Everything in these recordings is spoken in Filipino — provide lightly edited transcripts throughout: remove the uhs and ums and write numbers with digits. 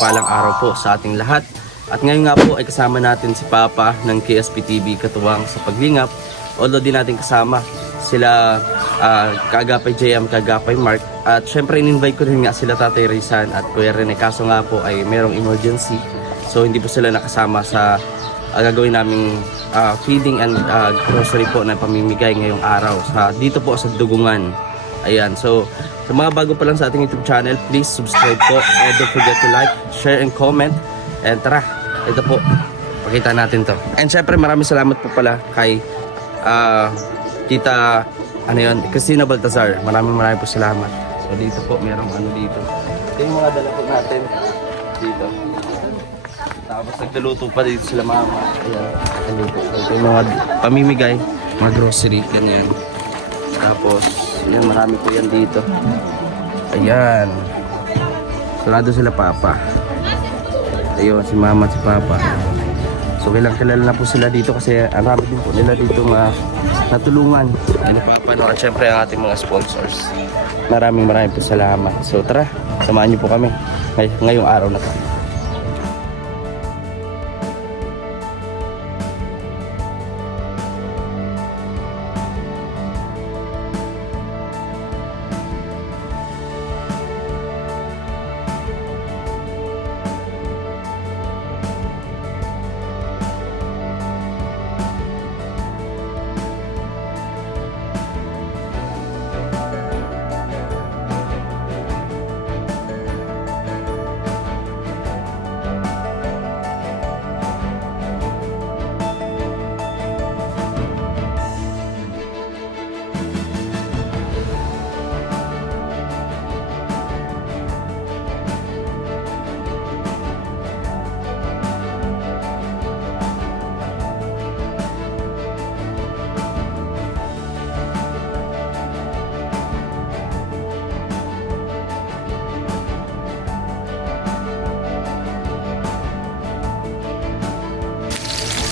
mapagpalang araw po sa ating lahat. At ngayon nga po ay kasama natin si Papa ng KSP TV Katuwang sa Paglingap. Although di natin kasama sila Kaagapay JM, Kaagapay Mark. At syempre in-invite ko rin nga sila Tatay Rizan at Kuya Rene. Kaso nga po ay merong emergency. So hindi po sila nakasama sa gagawin naming feeding and grocery po na pamimigay ngayong araw dito po sa Dugungan. Ayan, so sa mga bago pa lang sa ating YouTube channel, please subscribe po and don't forget to like, share and comment. And tara, ito po, pakita natin to. And syempre maraming salamat po pala kay Tita Cristina Baltazar. Maraming po salamat. So dito po, merong dito. Ito yung mga dala po natin dito. Tapos nagdaluto pa dito sila mama. Ayan, nagdaluto. Ito yung mga pamimigay, mga grocery, ganyan. Tapos, yan, marami po yan dito. Ayan. Sarado sila Papa. Ayun, si Mama at si Papa. So, kilala na po sila dito kasi ang rami din po nila dito natulungan. Ayun, Papa, no? At syempre ang ating mga sponsors. Maraming po salamat. So, tara, samahan niyo po kami ngayong araw na to.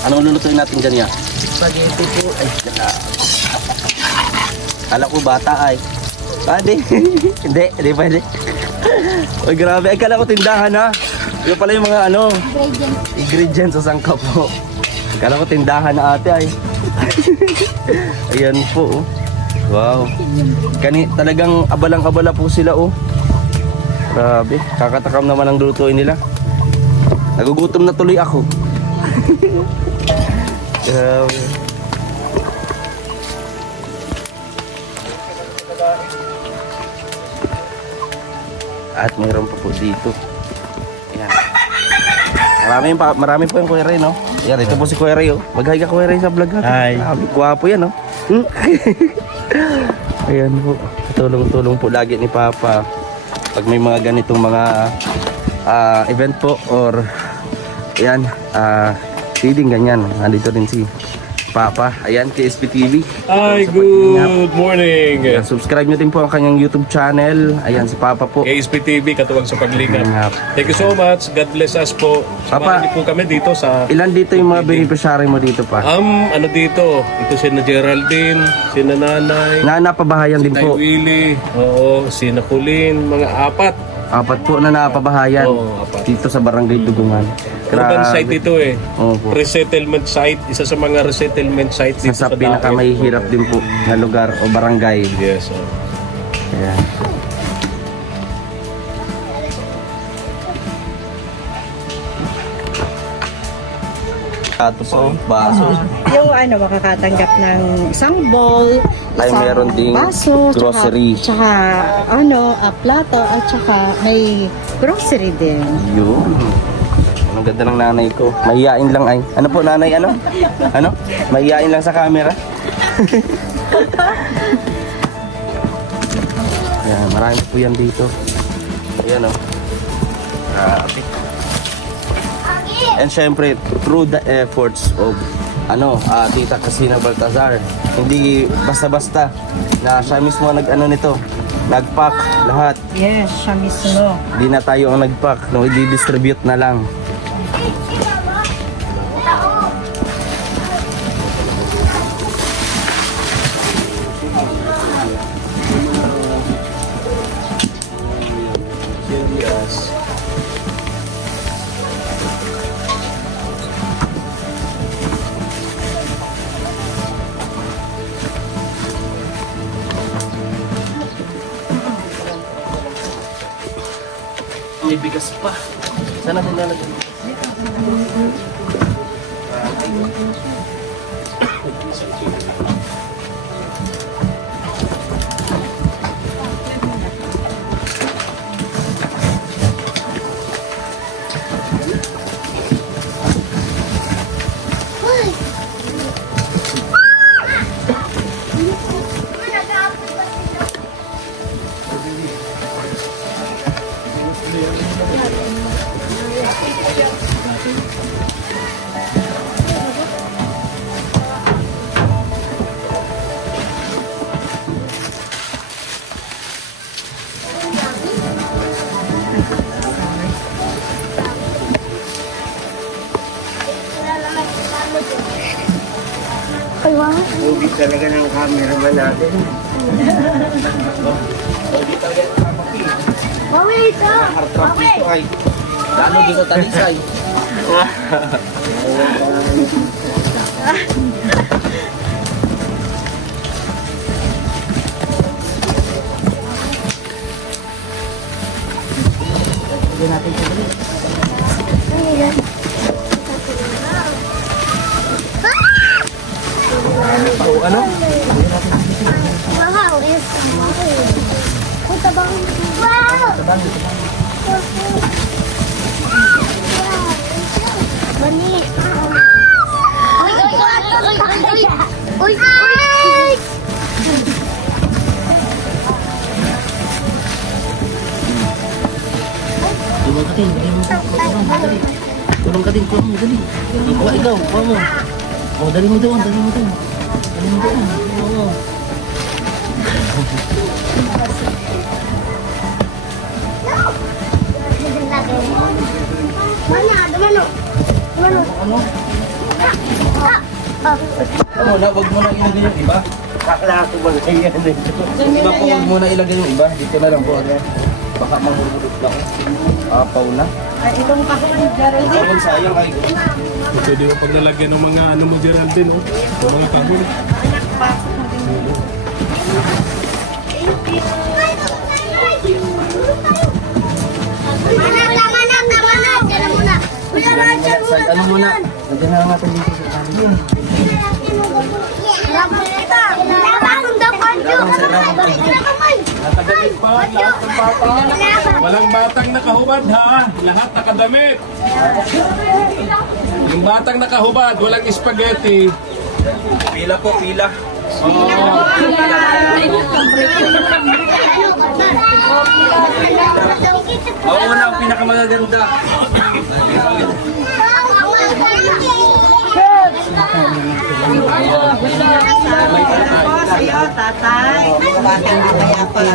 Anong lulutuin natin dyan ya? Spaghetti po. Ay, kala ko bata ay. Pwede. Hindi pwede. Uy, grabe. Ay, kala ko tindahan ha. Yung pala yung mga ingredients sa sangka po. Kala ko tindahan na ate ay. Ayan po. Wow. Talagang abalang-abala po sila oh. Grabe. Kakatakam naman ang lutuin nila. Nagugutom na tuloy ako. At mayroon pa po dito. Ayan. Marami po yung Kuya Ray, no? Ayan, ito po si Kuya Ray, oh. Mag-hi ka Kuya Ray sa vlog natin. Hi. Guwapo yan, no? Ayan po. Tulong-tulong po lagi ni Papa. Pag may mga ganitong mga event po or ayan, feeding ganyan. Nandito rin si Papa. Ayan, KSP TV. Hi, good morning. Ayan, subscribe nyo din po ang kanyang YouTube channel. Ayan, si Papa po. KSP TV, Katuwang sa Paglingap. Ayan. Thank you so much. God bless us po. Papa, Samahan niyo po kami dito sa... Ilan dito yung mga beneficiary mo dito pa? Ano dito? Ito si na Geraldine, si na Nanay, Napabahayan din Tay po. Willie, oo, si na Colleen, mga apat. Apat po na napabahayan Oo, apat. dito sa Barangay Dugungan. Urban site ito eh. Opo. Resettlement site. Isa sa mga resettlement site dito Sa sa pinakamahihirap din po na lugar o barangay. Yes. Ayan. Atos o baso. Yung makakatanggap ng isang bowl, Ay, isang meron ding baso, grocery. tsaka plato, at tsaka may grocery din. Yun. Ang ganda ng nanay ko. Mahihain lang ay. Ano po nanay, ano? Ano? Mahihain lang sa camera. Ayan, marami po yan dito. Ayan o. Grabe. And syempre, through the efforts of Tita Cristina Baltazar, hindi basta-basta na siya mismo nito, nag-pack lahat. Yes, siya mismo. Di na tayo ang nag-pack, no, i-distribute na lang. bigas pa. Sana kung lalagyan? Ubi talaga ng cameraman natin. Wait, wait. Ay, lalo dito talisay. Ano? Wow, is Punta bang? Wow! Bani. Uy! Tulong ka din, tulong ka din, dali. Kuha ikaw, kuha mo. Oh, dali mo doon. Oo. Dumano. Wag mo na ilagay yung iba. Kaklase ba ganyan? Iba po, wag mo na ilagay yung iba. Dito na lang po. Baka mahulog lang. Apaw na. Ay, itong kahon, Geraldine. Karon sayang ay. Pwede mo pag nalagyan ng mga ano mo Geraldine, oh. Ng mga kahon. Tama na. Diyan na muna. Kuya Roger, Ano muna? Nandiyan na lang natin dito sa kanin. Nakadamit pa, lahat ng bata. Walang batang nakahubad ha, lahat nakadamit. Yung batang nakahubad, walang spaghetti. Pila po, pila. Ako muna ang pinakamagaganda. Po sa iyo, tatay.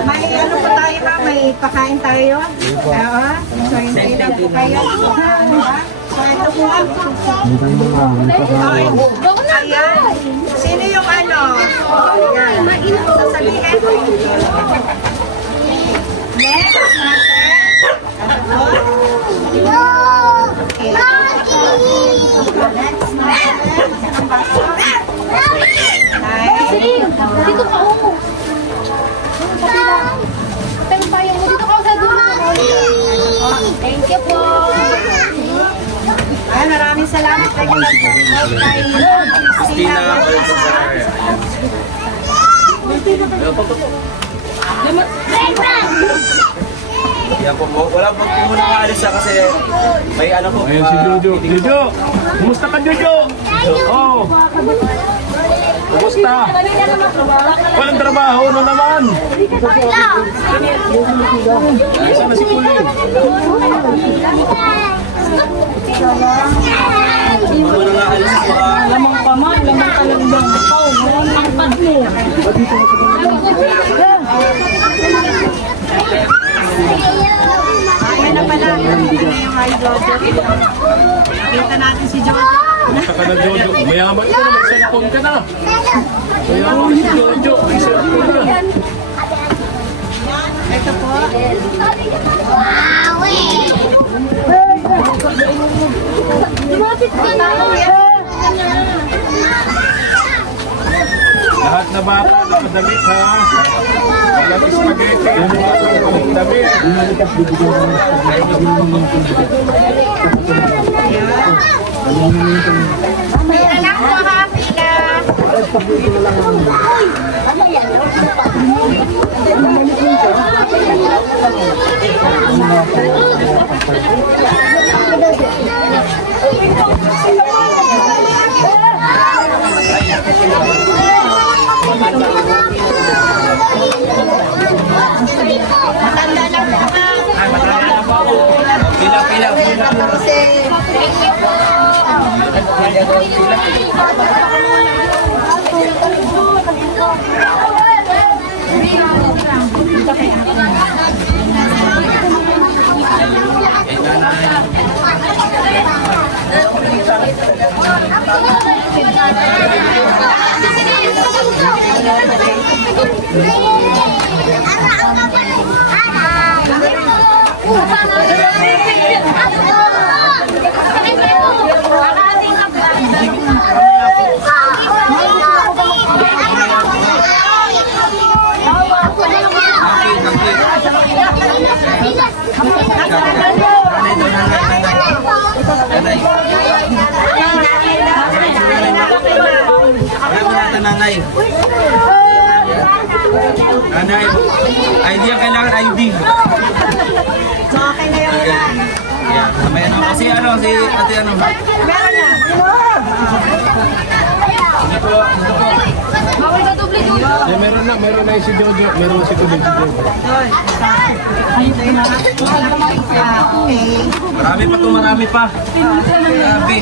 May ano po tayo ha? May pakain tayo. Oo. So, hindi lang po kayo. Ano ba? So, ito po. Ayan. Sino yung ano? Ayan. Sasabihin. Next natin. Next natin. Dito ka, oh. Pero tayo mo dito ka sa dulo. Thank you po. Ay, maraming salamat kay Christina Baltazar. Yan po, wala po muna maalis na kasi may ano po. Ayan si Jojo. Jojo! Kumusta ka Jojo? Oh! Kumusta? Walang trabaho, ano naman? Saan na si Kulin? Muna nga alis na po. Lamang pamay, lamang talagang ikaw. Lamang padli. Ayan na pala. Ito na yung high Jojo. Kita natin si Jojo. Kumusta ka na Jojo? Mayaman ka na, may cellphone ka na. Mayaman si Jojo, may cellphone na. Ito po. Lumapit ka na. Lahat na bata, nakadamit ha. Walang spaghetti, walang damit. May anak ko ha, Pila. Matanda lang po ha. Pila. Nanay. Nanay, ID ang kailangan, ID. So, okay na yun. Yeah, may ano, kasi ano, si ate ano. Meron na. Dito po. Eh, meron na si Jojo. Meron na si Jojo. Marami pa to, marami pa. Grabe.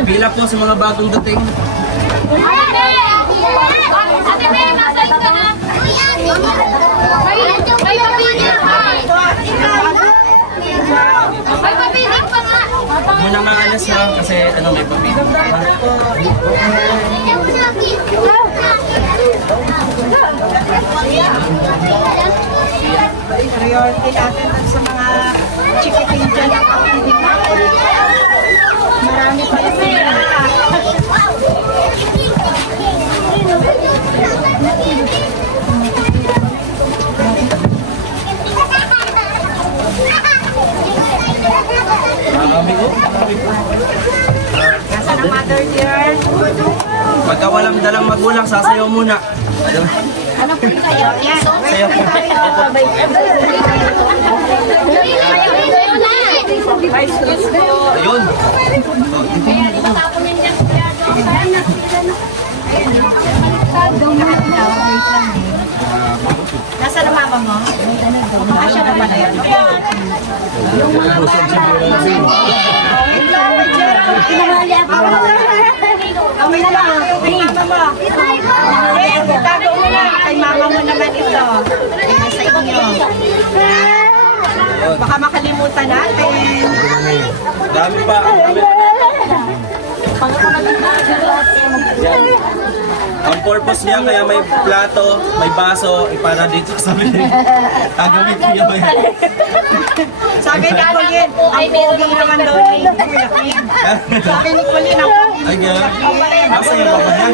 Pila po sa mga bagong dating. Ate May, nasaan ka na? May papinig pa. May papinig pa nga. Huwag mo nang maalas ha, kasi ano, may pabigyan pa. Priority natin dun sa mga chikiting dyan. Marami pa rin sila. Marami ko. Nasa na mother dear? Pagka walang dalang magulang, sasayaw muna. Ayun. Ano po kayo? Yan. Sayaw po. Ayun. Nasa na mama mo? Siya na pala yun. Kami na lang. Kay mama mo. Tago mo na. Kay mama mo naman ito. Sa inyo. Baka makalimutan natin. Dami pa. Dami pa. Yan. Ang purpose niya, kaya may plato, may baso, para dito sa bilik. Tagawin ko yan ba yan? Sabi ni Colin, ang pogi naman daw ni Kuya Kim. Sabi ni Colin, ang pogi Ay, ni Kuya gano'n. Kim. Asa yung baba yan?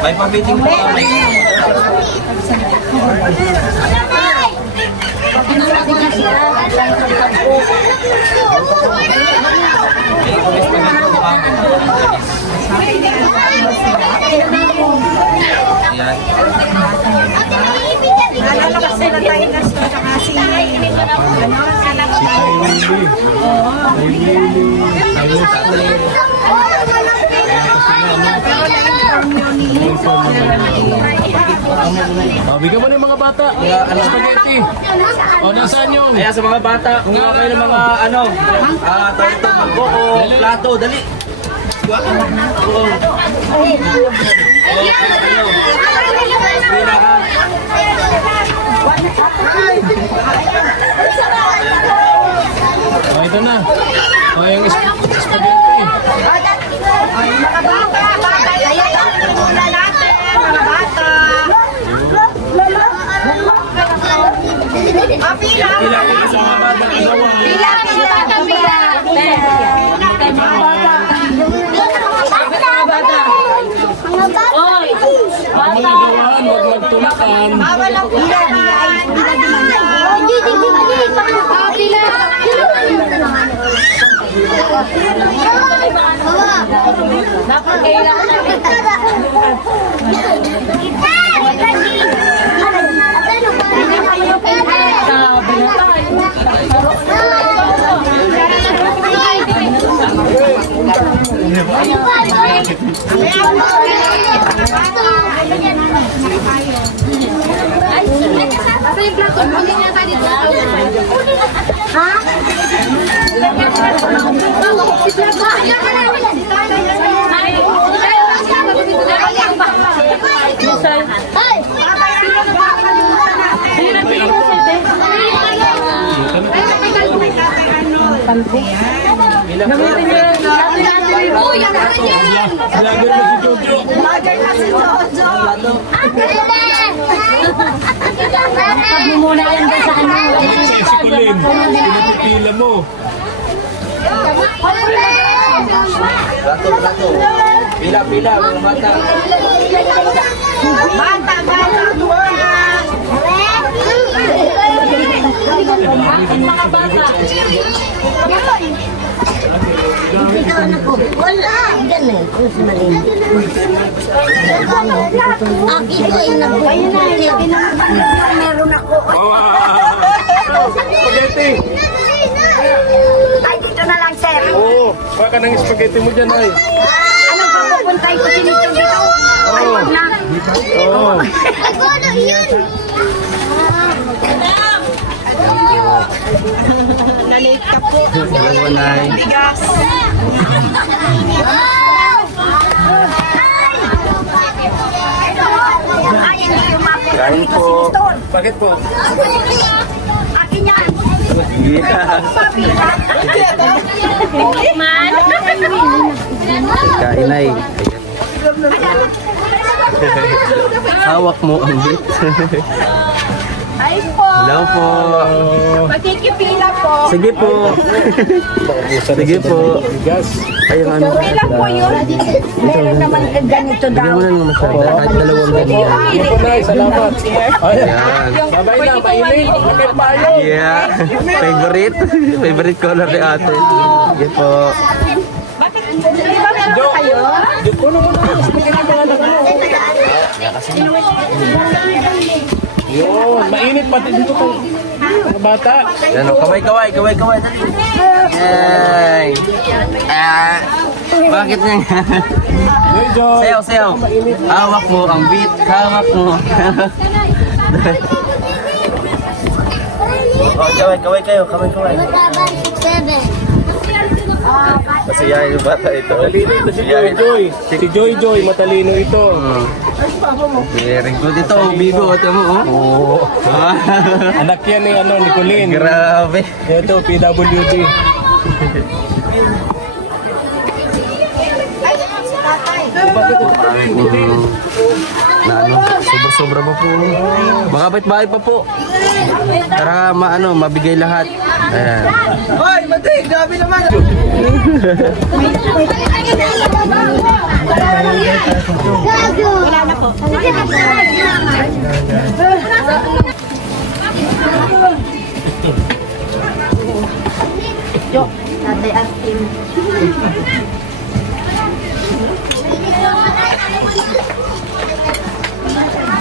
May pabiting po kami. Ayan. Naalala kasi na tayo na sa kasi Bigyan mo na yung mga bata. Spaghetti. O, nasaan yung? Kaya sa mga bata, kung kayo ng mga ano, tawag ito, mangko o plato, dali. Oh, ito na. Oh, yung spaghetti. Mga bata, muna natin, mga bata. Pila. Pila ko sa mga bata. Pila. Magawaan, huwag magtulakan. Bawal ang pila. Vlogger mo si Jojo. Pag muna yan doon sa ano. Si Colin. Pinipipila mo. Plato. Pila, mga bata. Bata. Mga bata. Wala. Ganun. Kung si Malin. Aki ko yung nabuhay. Meron ako. Spaghetti. Ay, dito na lang, sir. Oo. Baka ng spaghetti mo dyan ay. Anong papupuntay ko si Nito dito? Ay, wag na. Oo. Ako na yun. Nalate ka po. Dalawa na eh. Bigas. Ay, hindi umapit. Kain po. Bakit po? Akin yan. Yeah. Man. Kain ay. Hawak mo ang bit. Ay po. Hello po. Magkikipila po. Sige po. Sige po. Bigas. Ayun ano. Okay lang po yun. Meron naman ganito Bigyan daw. mo na naman siya. Kahit dalawang ganyan. Ano po na, salamat. Ayan. Yan. Babay na, mainit. Bakit payo? Yeah. Favorite? Favorite color ni ate. Sige po. Bakit? Di ba meron Jo. kayo? Kuno mo na. Spaghetti mga anak mo. Yun, mainit pati dito po. Mga bata. Yan o. Kaway. Yay. Bakit nga? Hey, Jo. Sayaw. Hawak mo ang beat. Hawak mo. Kaway kayo. Mataban 6'7". Kasiyahin yung bata ito. Matalino ito si Joy Joy. Si Joy Joy, matalino ito. Very good ito. Bigo. Ito mo. Oo. Anak yan ni, ni Colin. Grabe. Ito, PWD. Na ano, sobra pa po. Mga bahay pa po. Para mabigay lahat. Ayan. Hoy, Mati! Grabe naman! Gago! Wala na po. Tatay Artin.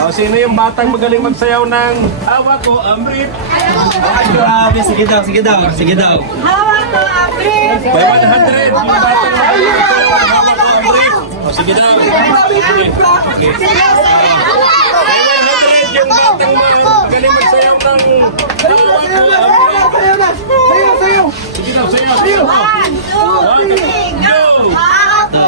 Sino yung batang magaling magsayaw ng Awa Ko, Amrit? Grabe, sige daw. Hawak ko, April. By 100, yung batang magaling magsayaw ng Awa Ko, Amrit. Sige daw. By 100, yung batang magaling magsayaw ng Awa Ko, Amrit. Sige daw, sayaw. One, two, three, go! Hawak ko,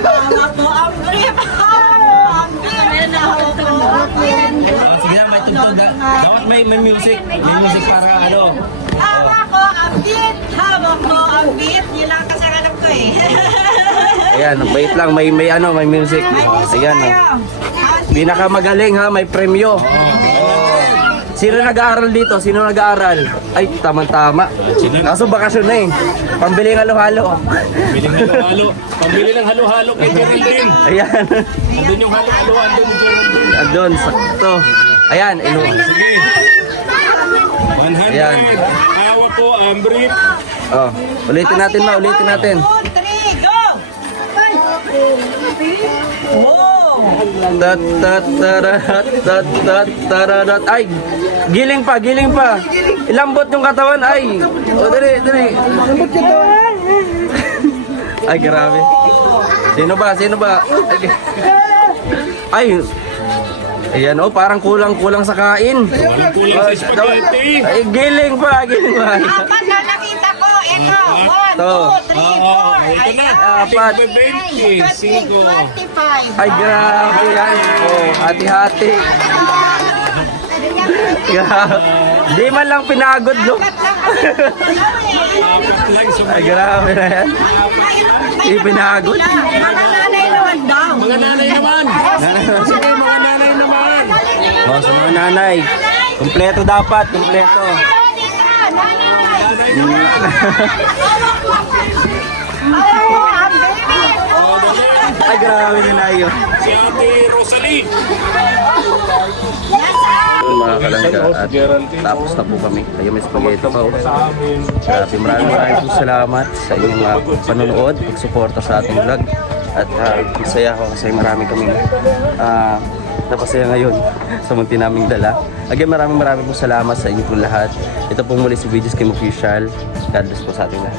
Hawak ko ang brief. Ang brief. Hawak ko ang brief. Sige na, may tugtog. Dapat may music. May music para ano. Hawak ko ang beat. Hawak ko ang beat. Yun lang kasi ang alam ko eh. Ayan, wait lang. May music. Ayan. Pinakamagaling ha, may premyo. Sino nag-aaral dito? Sino nag-aaral? Ay, tama-tama. Kaso bakasyon na eh. Pambili ng halo-halo. Biling halo-halo. Pambili ng halo-halo kay Geraldine. Ayan. Andun yung halo-halo, andun ni Geraldine. Andun, sakto. Ayan, Sige. 100. Ayan. Hawak ko ang brief. Oh, ulitin natin ma, ulitin natin. 2, 3, go! Oh! Tat tat tarat tat tat tararat. Ay, giling pa, giling pa. Ilambot yung katawan. Ay, o dali, dali. Ay, grabe. Sino ba? Sino ba? Ay, ayan, oh, parang kulang-kulang sa kain. Kulang sa spaghetti. Ay, giling pa, giling pa. Apat na nakita ko. Ito. 1, Ito. Ito 2, 3, 4. na. Apat. 25. 25. Ay, grabe yan. Oh, hati-hati. Grabe. Di man lang pinagod, no? Apat lang. Ay, grabe na yan. Di pinagod. Mga nanay naman daw. Mga nanay naman. Sige, mga nanay naman. Oh, sa mga nanay. Kumpleto dapat, kumpleto. Ay, grabe na na yun. Si Ate Rosalie. Mga kalangga at tapos na po kami. Kayo may spaghetti pa. Oh. Grabe, maraming po salamat sa inyong panonood, pagsuporta sa ating vlog. At masaya ako kasi marami kami napasaya ngayon sa munti naming dala. Again, maraming po salamat sa inyo po lahat. Ito po muli si Videos Kim Official. God bless po sa ating lahat.